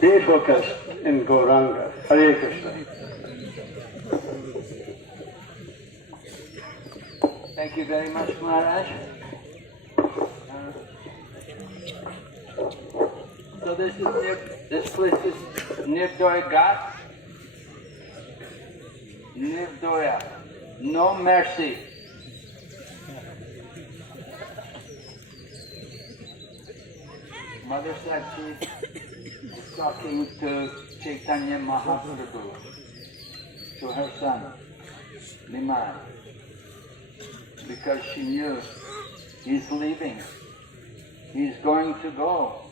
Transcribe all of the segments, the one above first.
Stay focused in Gauranga. Hare Krishna. Thank you very much, Maharaj. So this place is Nidoya ghat. Nidoya, no mercy. Mother Sachi is talking to Chaitanya Mahaprabhu, to her son, Niman, because she knew he's leaving. He's going to go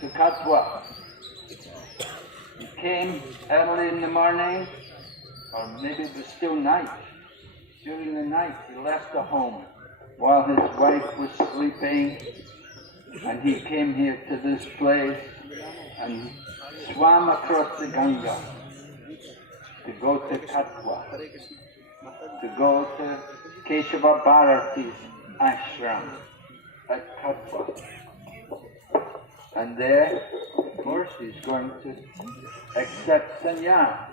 to Katha. He came early in the morning, or maybe it was still night. During the night he left the home while his wife was sleeping, and he came here to this place and swam across the Ganga to go to Katha, to go to Keshava Bharati's ashram at Katha. And there, of course, he's going to accept sannyas.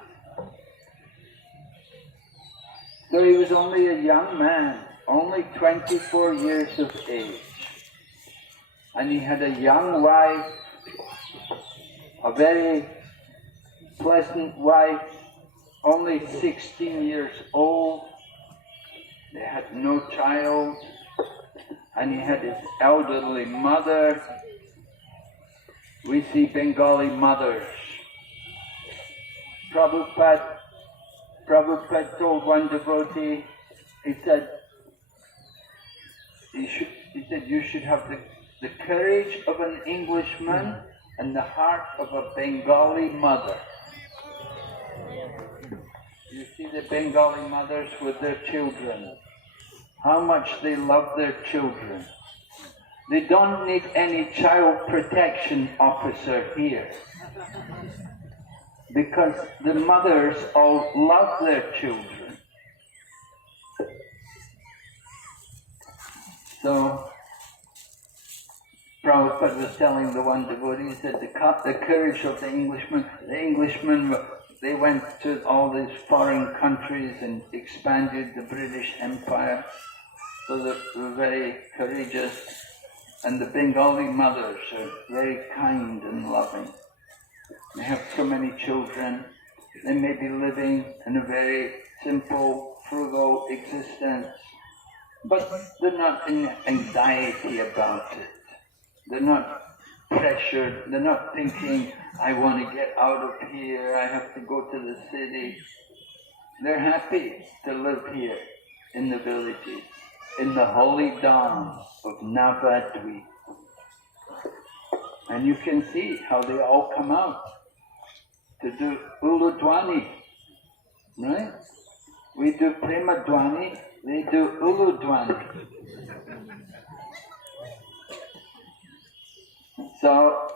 So he was only a young man, only 24 years of age. And he had a young wife, a very pleasant wife, only 16 years old. They had no child, and he had his elderly mother. We see Bengali mothers. Prabhupada told one devotee, he said, you should have the courage of an Englishman and the heart of a Bengali mother. You see the Bengali mothers with their children, how much they love their children. They don't need any child protection officer here, because the mothers all love their children. So Prabhupada was telling the one devotee, he said, the courage of the Englishmen, they went to all these foreign countries and expanded the British Empire, so they were very courageous. And the Bengali mothers are very kind and loving. They have so many children. They may be living in a very simple, frugal existence, but they're not in anxiety about it. They're not pressured. They're not thinking, I want to get out of here, I have to go to the city. They're happy to live here in the villages, in the holy dham of Navadvip. And you can see how they all come out to do Uludwani, right? We do Prema Dwani, they do Uludwani. So,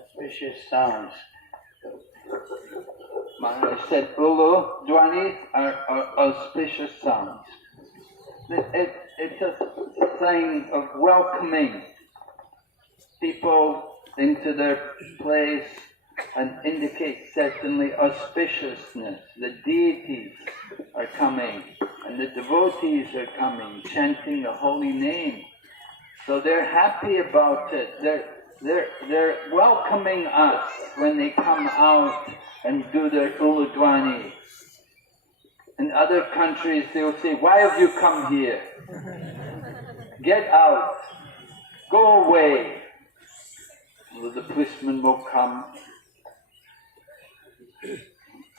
auspicious sounds. Maharaj said Ulu Dwani are auspicious sounds. It's a sign of welcoming people into their place and indicates certainly auspiciousness. The deities are coming and the devotees are coming, chanting the holy name. So they're happy about it. They're welcoming us when they come out and do their Uludwani. In other countries they'll say, why have you come here? Get out. Go away. Well, the policeman will come.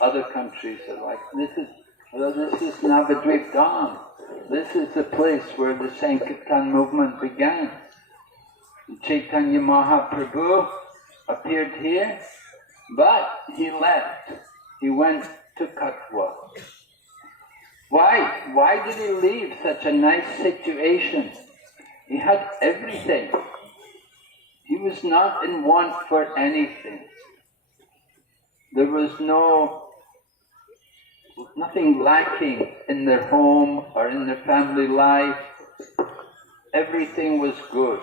Other countries are like, this is Navadvip Dham. This is the place where the Sankirtan movement began. Chaitanya Mahaprabhu appeared here, but he left. He went to Katha. Why? Why did he leave such a nice situation? He had everything. He was not in want for anything. There was nothing lacking in their home or in their family life. Everything was good.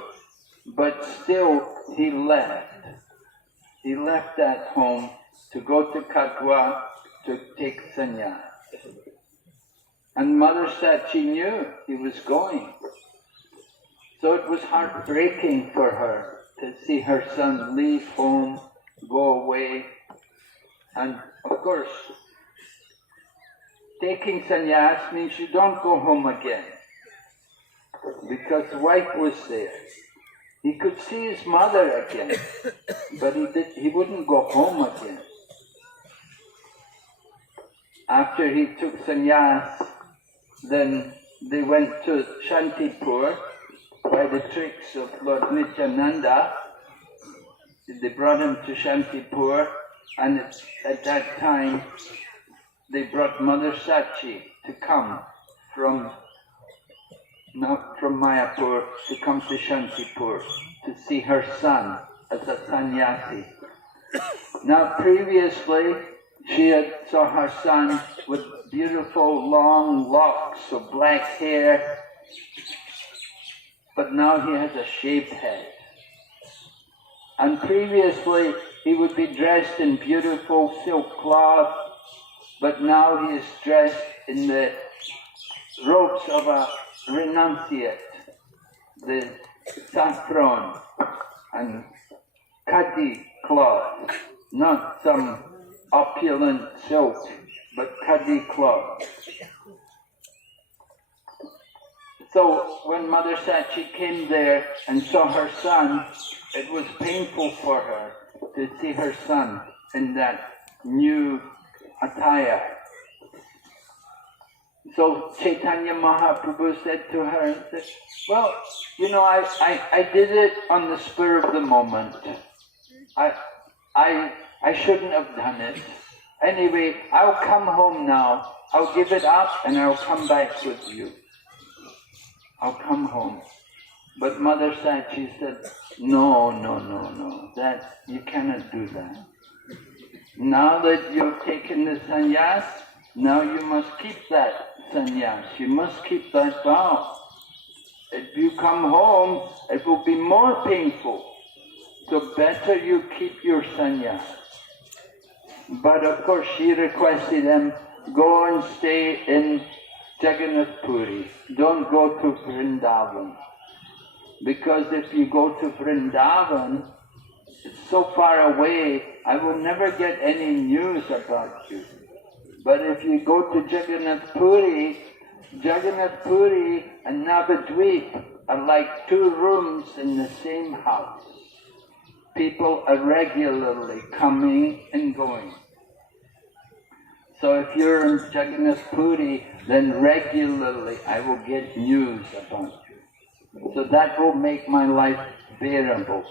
but still he left. He left that home to go to Katha to take sannyas. And Mother Sachi knew he was going. So it was heartbreaking for her to see her son leave home, go away. And of course, taking sannyas means you don't go home again, because the wife was there. He could see his mother again, but he wouldn't go home again. After he took sannyas, then they went to Shantipur by the tricks of Lord Nityananda. They brought him to Shantipur, and at that time they brought Mother Sachi to come from Mayapur to come to Shantipur to see her son as a sannyasi. Now previously she saw her son with beautiful long locks of black hair, but now he has a shaved head. And previously he would be dressed in beautiful silk cloth, but now he is dressed in the robes of a renunciate, the saffron and khadi cloth, not some opulent silk, but khadi cloth. So when Mother Sachi came there and saw her son, it was painful for her to see her son in that new attire. So Chaitanya Mahaprabhu said to her, well, you know, I did it on the spur of the moment. I shouldn't have done it. Anyway, I'll come home now. I'll give it up and I'll come back with you. I'll come home. But Mother Sachi said, no, that you cannot do that. Now that you've taken the sannyas, now you must keep that sannyas. You must keep that vow. If you come home, it will be more painful. So better you keep your sannyas. But of course she requested him, go and stay in Jagannath Puri. Don't go to Vrindavan. Because if you go to Vrindavan, it's so far away, I will never get any news about you. But if you go to Jagannath Puri and Navadvip are like two rooms in the same house. People are regularly coming and going. So if you're in Jagannath Puri, then regularly I will get news about you. So that will make my life bearable.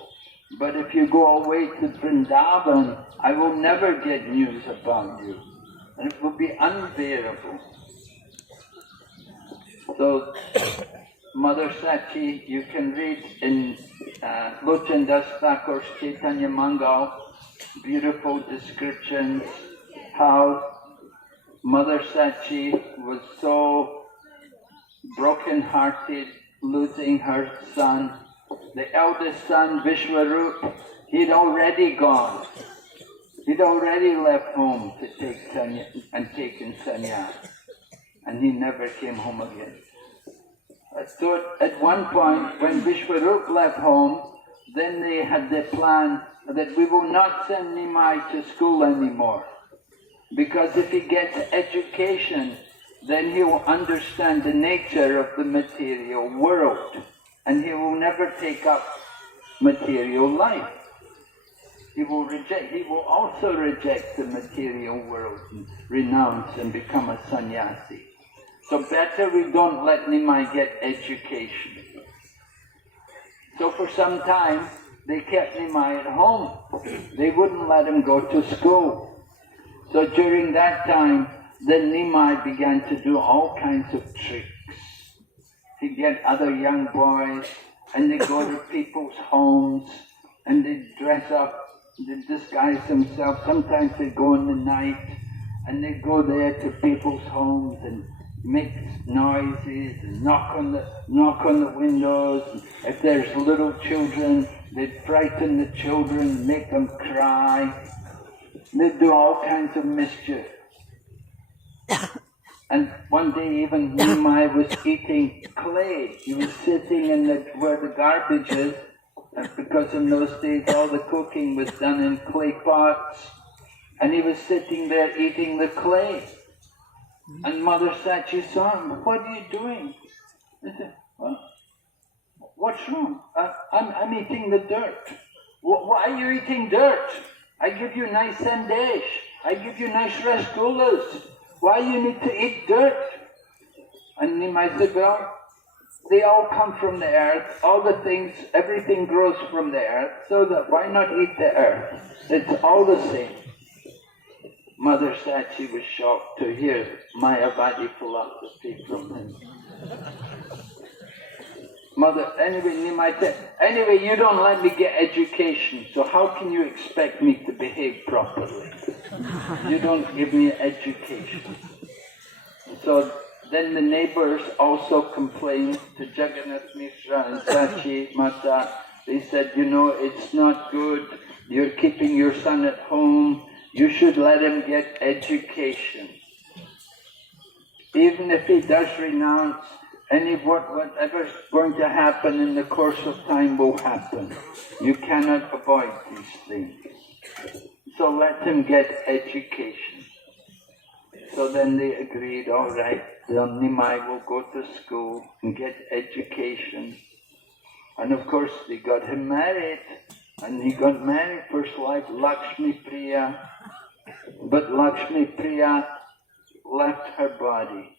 But if you go away to Vrindavan, I will never get news about you. And it will be unbearable. So, Mother Sachi, you can read in Lochan Das Thakur's Chaitanya Mangal, beautiful descriptions how Mother Sachi was so broken-hearted, losing her son. The eldest son, Vishwarup, he'd already gone. He'd already left home to take sannyas and taken sannyas, and he never came home again. So at one point, when Vishwarup left home, then they had the plan that we will not send Nimai to school anymore, because if he gets education, then he will understand the nature of the material world, and he will never take up material life. He will also reject the material world and renounce and become a sannyasi. So better we don't let Nimai get education. So for some time, they kept Nimai at home. They wouldn't let him go to school. So during that time, then Nimai began to do all kinds of tricks. He'd get other young boys, and they'd go to people's homes, and they'd dress up, they'd disguise themselves. Sometimes they'd go in the night, and they'd go there to people's homes and makes noises and knock on the windows. If there's little children, they'd frighten the children, make them cry. They'd do all kinds of mischief. And one day even Nimai was eating clay. He was sitting in where the garbage is, because in those days all the cooking was done in clay pots. And he was sitting there eating the clay. And Mother Sachi saw him. What are you doing? He said, well, what's wrong? I'm eating the dirt. Why are you eating dirt? I give you nice sandesh. I give you nice rasgullas. Why you need to eat dirt? And Nimai said, well, they all come from the earth. All the things, everything grows from the earth. So that why not eat the earth? It's all the same. Mother Sachi was shocked to hear Mayavadi philosophy from him. Mother, anyway, Nimai said, anyway, you don't let me get education, so how can you expect me to behave properly? You don't give me education. So then the neighbors also complained to Jagannath Mishra and Sachi Mata. They said, you know, it's not good. You're keeping your son at home. You should let him get education. Even if he does renounce, whatever's going to happen in the course of time will happen. You cannot avoid these things. So let him get education. So then they agreed, all right, then Nimai will go to school and get education. And of course they got him married. And he got married, first wife, Lakshmi Priya. But Lakshmi Priya left her body.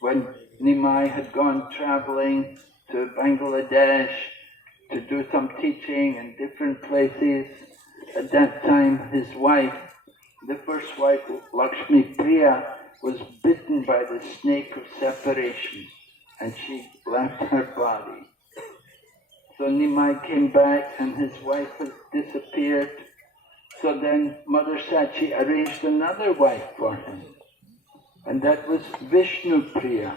When Nimai had gone traveling to Bangladesh to do some teaching in different places, at that time his wife, the first wife, Lakshmi Priya, was bitten by the snake of separation and she left her body. So Nimai came back and his wife had disappeared. So then Mother Sachi arranged another wife for him. And that was Vishnu Priya.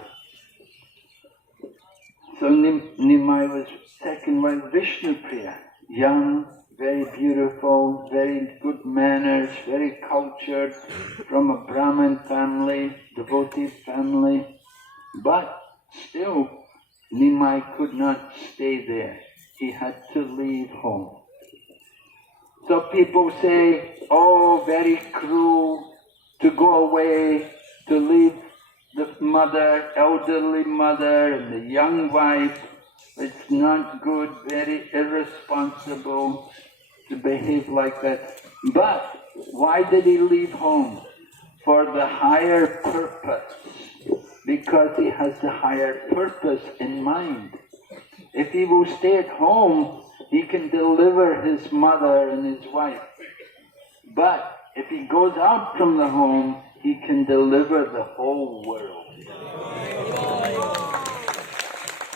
So Nimai was second wife, Vishnu Priya. Young, very beautiful, very good manners, very cultured, from a Brahmin family, devotee family. But still, Nimai could not stay there. He had to leave home. So people say, oh, very cruel to go away, to leave the mother, elderly mother, and the young wife. It's not good, very irresponsible to behave like that. But why did he leave home? For the higher purpose. Because he has the higher purpose in mind. If he will stay at home, he can deliver his mother and his wife. But if he goes out from the home, he can deliver the whole world.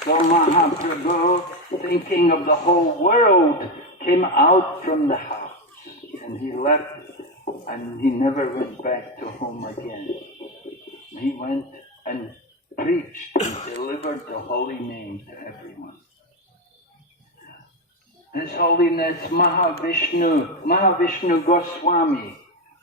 So Mahaprabhu, thinking of the whole world, came out from the house. And he left, and he never went back to home again. He went and preached and delivered the holy name to everyone. His Holiness Mahavishnu Goswami.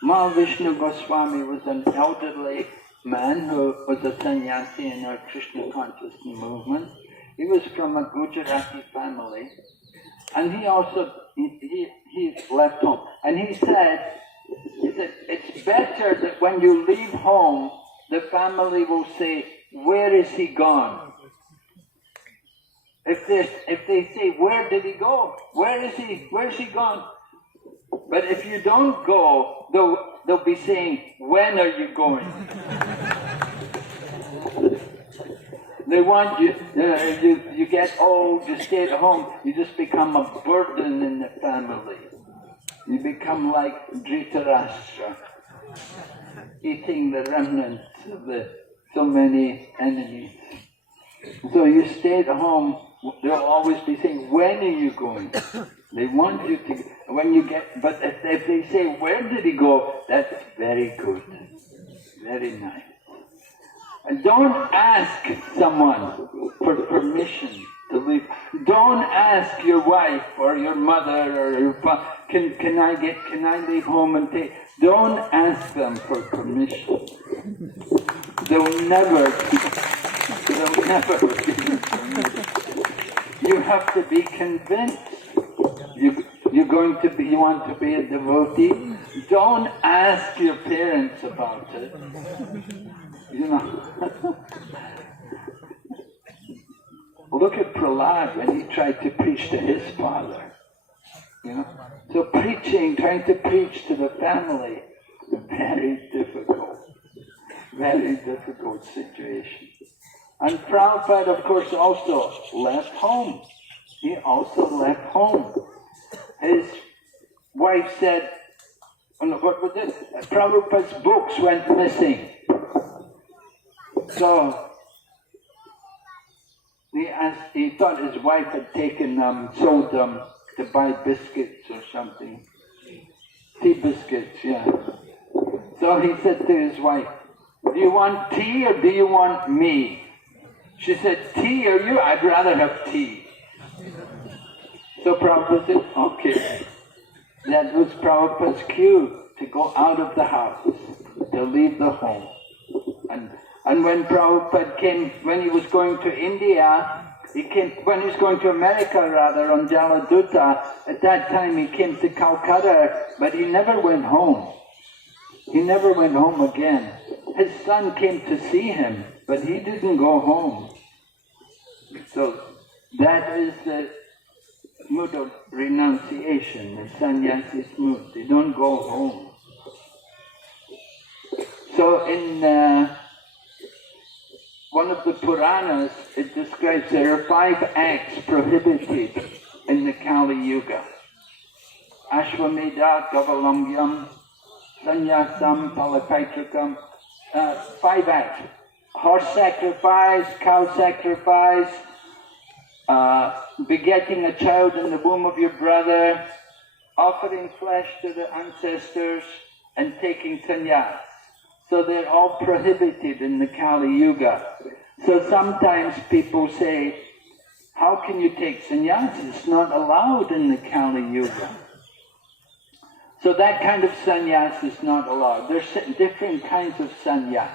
Mahavishnu Goswami was an elderly man who was a sannyasi in our Krishna consciousness movement. He was from a Gujarati family, and he also he left home. And he said, it's better that when you leave home, the family will say, where is he gone? If they say, where did he go? Where's he gone? But if you don't go, they'll be saying, when are you going? They want you, you get old, you stay at home, you just become a burden in the family. You become like Dhritarashtra, eating the remnants of so many enemies. So you stay at home, they'll always be saying, when are you going? They want you to, but if they say, where did he go? That's very good, very nice. And don't ask someone for permission to leave. Don't ask your wife or your mother or your father, can I leave home and take? Don't ask them for permission. They'll never give you permission. You have to be convinced. You want to be a devotee? Don't ask your parents about it. Look at Prahlad when he tried to preach to his father. So trying to preach to the family, very difficult situation. And Prabhupada, of course, also left home. He also left home. His wife said, what was it? Prabhupada's books went missing. So he thought his wife had sold them to buy biscuits or something. Tea biscuits, yeah. So he said to his wife, do you want tea or do you want me? She said, tea or you? I'd rather have tea. So Prabhupada said, okay. That was Prabhupada's cue to go out of the house, to leave the home. And when Prabhupada came, when he was going to India, when he was going to America rather, on Jaladuta, at that time he came to Calcutta, but he never went home. He never went home again. His son came to see him, but he didn't go home. So that is the mood of renunciation, the sannyasi's mood. They don't go home. So in one of the Puranas, it describes there are 5 acts prohibited in the Kali Yuga. Ashwamedha, Gavalambyam, Sannyasam, Palapaitrikam. 5 acts. Horse sacrifice, cow sacrifice, begetting a child in the womb of your brother, offering flesh to the ancestors, and taking sannyas. So they're all prohibited in the Kali Yuga. So sometimes people say, how can you take sannyas? It's not allowed in the Kali Yuga. So that kind of sannyas is not allowed. There's different kinds of sannyas.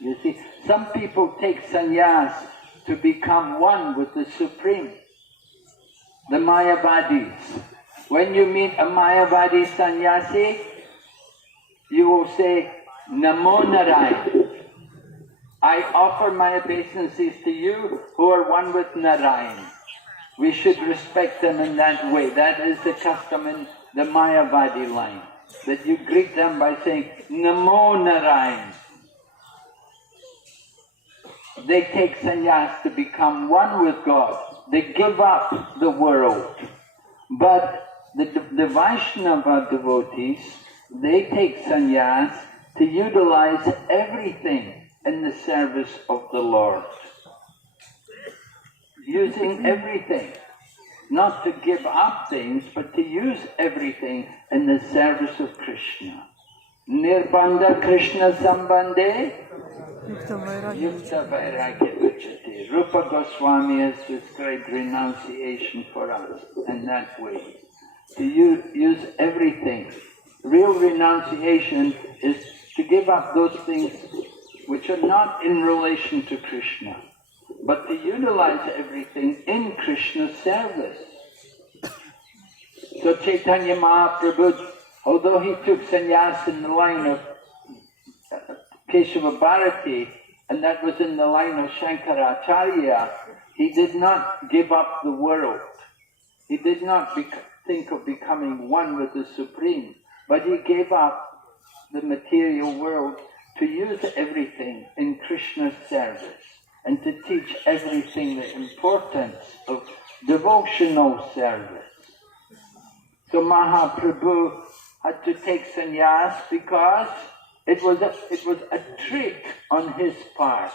You see, some people take sannyas to become one with the Supreme. The Mayavadis. When you meet a Mayavadi sannyasi, you will say, Namo Narayan. I offer my obeisances to you who are one with Narayan. We should respect them in that way. That is the custom in the Mayavadi line. That you greet them by saying, Namo Narayan. They take sannyas to become one with God. They give up the world. But the Vaishnava devotees, they take sannyas to utilize everything in the service of the Lord. Using everything. Not to give up things, but to use everything in the service of Krishna. Nirbandha Krishna Sambandhe Yukta Vairagya Uchate. Rupa Goswami has described renunciation for us in that way. To use everything. Real renunciation is to give up those things which are not in relation to Krishna, but to utilize everything in Krishna's service. So Chaitanya Mahaprabhu, although he took sannyas in the line of Keshava Bharati, and that was in the line of Shankaracharya, he did not give up the world. He did not think of becoming one with the Supreme, but he gave up the material world to use everything in Krishna's service and to teach everything the importance of devotional service. So Mahaprabhu had to take sannyas because it was a trick on his part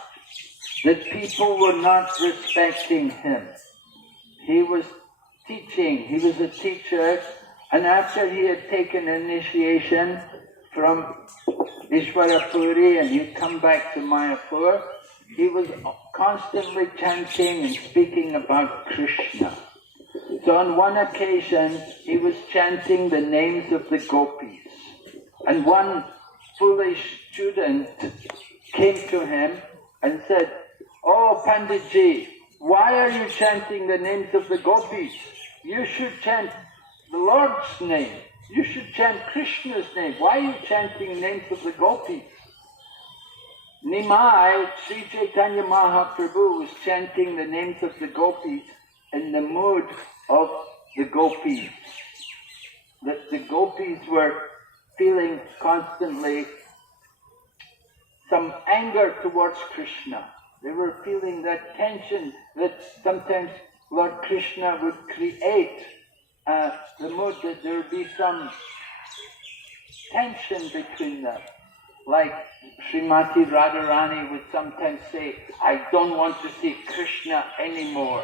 that people were not respecting him. He was teaching, he was a teacher, and after he had taken initiation from Ishwarapuri and he'd come back to Mayapur, he was constantly chanting and speaking about Krishna. So on one occasion, he was chanting the names of the gopis. And one foolish student came to him and said, "Oh Panditji, why are you chanting the names of the gopis? You should chant the Lord's name. You should chant Krishna's name. Why are you chanting names of the gopis?" Nimai, Sri Chaitanya Mahaprabhu was chanting the names of the gopis in the mood of the gopis. The gopis were feeling constantly some anger towards Krishna. They were feeling that tension that sometimes Lord Krishna would create the mood that there would be some tension between them. Like Srimati Radharani would sometimes say, "I don't want to see Krishna anymore."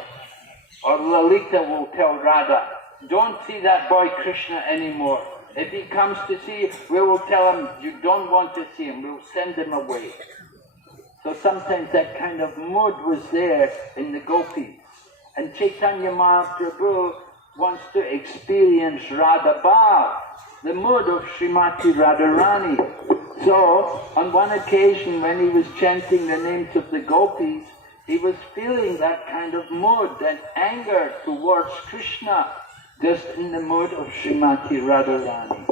Or Lalita will tell Radha, "Don't see that boy Krishna anymore. If he comes to see you, we will tell him you don't want to see him. We'll send him away." So sometimes that kind of mood was there in the gopis. And Chaitanya Mahaprabhu wants to experience Radha Bhav, the mood of Srimati Radharani. So on one occasion when he was chanting the names of the gopis, he was feeling that kind of mood, that anger towards Krishna, just in the mood of Srimati Radharani.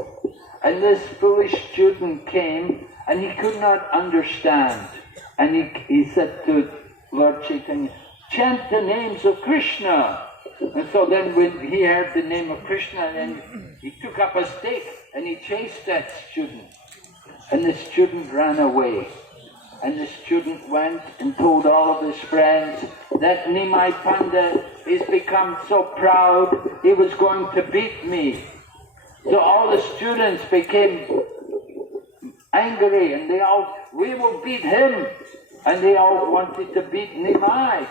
And this foolish student came and he could not understand. And he said to Lord Chaitanya, "Chant the names of Krishna." And so then when he heard the name of Krishna, then he took up a stick and he chased that student. And the student ran away. And the student went and told all of his friends that Nimai Pandit has become so proud, he was going to beat me. So all the students became angry and they all, "We will beat him." And they all wanted to beat Nimai.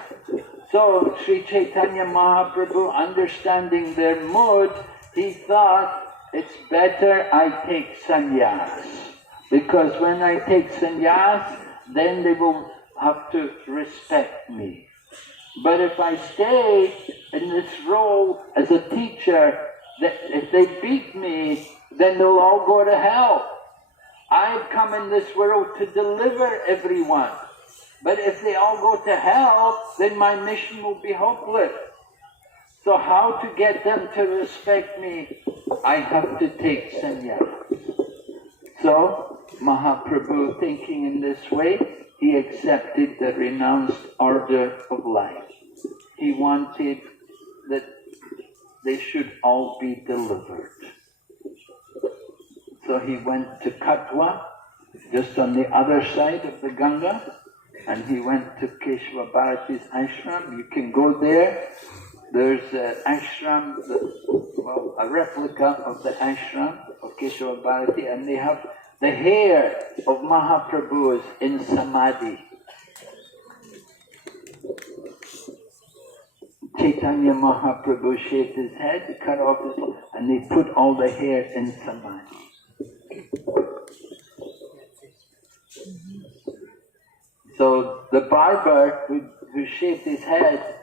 So Sri Chaitanya Mahaprabhu, understanding their mood, he thought, it's better I take sannyas. Because when I take sannyas, then they will have to respect me. But if I stay in this role as a teacher, that if they beat me, then they'll all go to hell. I've come in this world to deliver everyone. But if they all go to hell, then my mission will be hopeless. So how to get them to respect me? I have to take sannyas. So Mahaprabhu, thinking in this way, he accepted the renounced order of life. He wanted that they should all be delivered. So he went to Katha, just on the other side of the Ganga, and he went to Keshava Bharati's ashram. You can go there. There's an ashram, a replica of the ashram of Keshava Bharati, and they have the hair of Mahaprabhu is in samadhi. Chaitanya Mahaprabhu shaved his head, cut off his, and they put all the hair in samadhi. So the barber who shaved his head,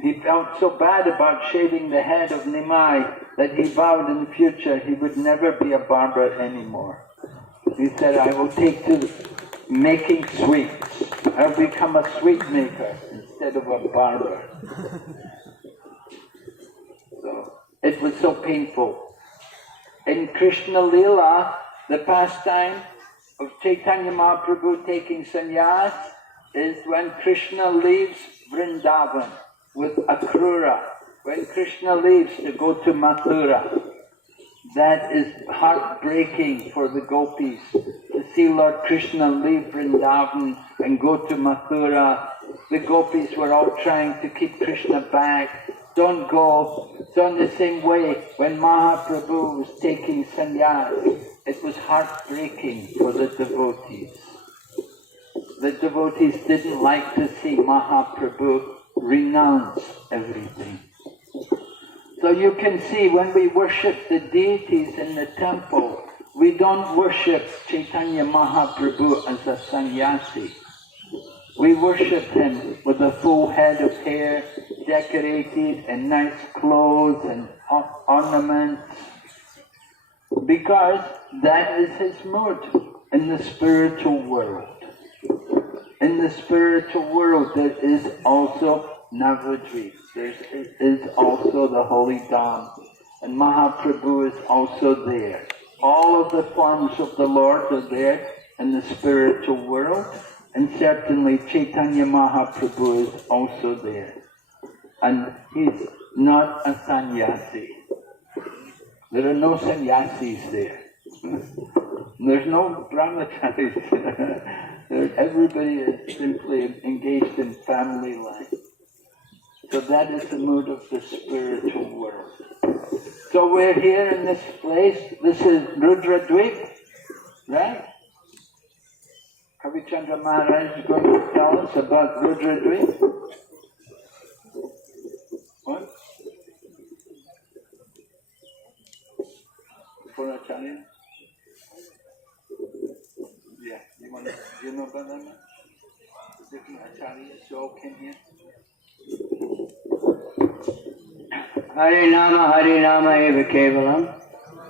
he felt so bad about shaving the head of Nimai that he vowed in the future he would never be a barber anymore. He said, "I will take to making sweets. I'll become a sweet maker instead of a barber." So it was so painful. In Krishna Lila, the pastime of Chaitanya Mahaprabhu taking sannyas is when Krishna leaves Vrindavan with Akrura. When Krishna leaves to go to Mathura, that is heartbreaking for the gopis to see Lord Krishna leave Vrindavan and go to Mathura. The gopis were all trying to keep Krishna back. Don't go. So in the same way, when Mahaprabhu was taking sannyas, it was heartbreaking for the devotees. The devotees didn't like to see Mahaprabhu renounce everything. So you can see when we worship the deities in the temple, We don't worship Chaitanya Mahaprabhu as a sannyasi. We worship him with a full head of hair, decorated in nice clothes and ornaments, because that is his mood in the spiritual world. In the spiritual world there is also Navadvip, there is also the Holy Dham, and Mahaprabhu is also there. All of the forms of the Lord are there in the spiritual world, and certainly Chaitanya Mahaprabhu is also there. And he's not a sannyasi. There are no sannyasis there. There's no brahmacharis. Everybody is simply engaged in family life. So that is the mood of the spiritual world. So we're here in this place. This is Rudradvip, right? Kavichandra Maharaj is going to tell us about Rudradvip. What? Purnacharya? Yeah, you know about that? Different acharyas who all came here? Hare Nama Eva Kevalam.